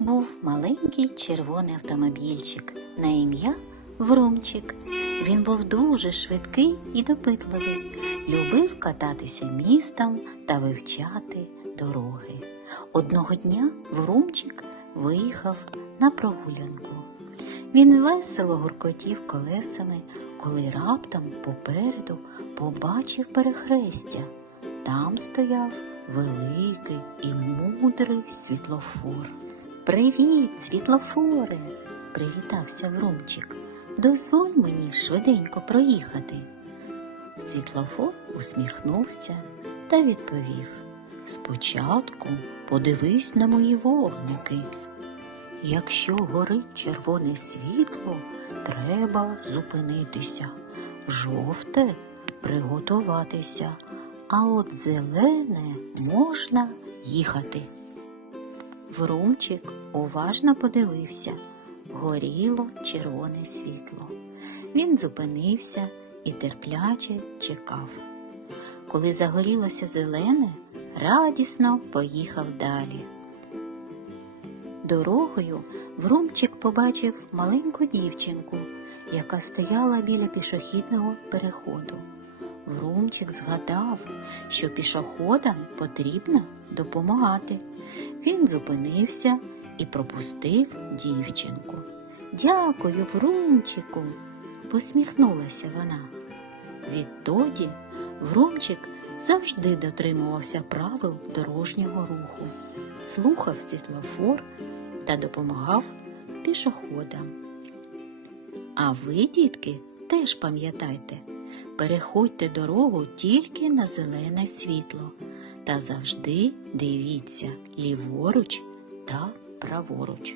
був маленький червоний автомобільчик на ім'я Врумчик. Він був дуже швидкий і допитливий, любив кататися містом та вивчати дороги. Одного дня Врумчик виїхав на прогулянку. Він весело гуркотів колесами, коли раптом попереду побачив перехрестя. Там стояв великий і мудрий світлофор. Привіт, світлофоре! привітався Врумчик. Дозволь мені швиденько проїхати. Світлофор усміхнувся та відповів: Спочатку подивись на мої вогники. Якщо горить червоне світло, треба зупинитися. Жовте приготуватися, а от зелене можна їхати. Врумчик уважно подивився. Горіло червоне світло. Він зупинився і терпляче чекав. Коли загорілося зелене, радісно поїхав далі. Дорогою Врумчик побачив маленьку дівчинку, яка стояла біля пішохідного переходу. Врумчик згадав, що пішоходам потрібно допомагати. Він зупинився і пропустив дівчинку. Дякую, Врумчику, посміхнулася вона. Відтоді Врумчик завжди дотримувався правил дорожнього руху, слухав світлофор та допомагав пішоходам. А ви, дітки, теж пам'ятайте, переходьте дорогу тільки на зелене світло та завжди дивіться ліворуч та праворуч.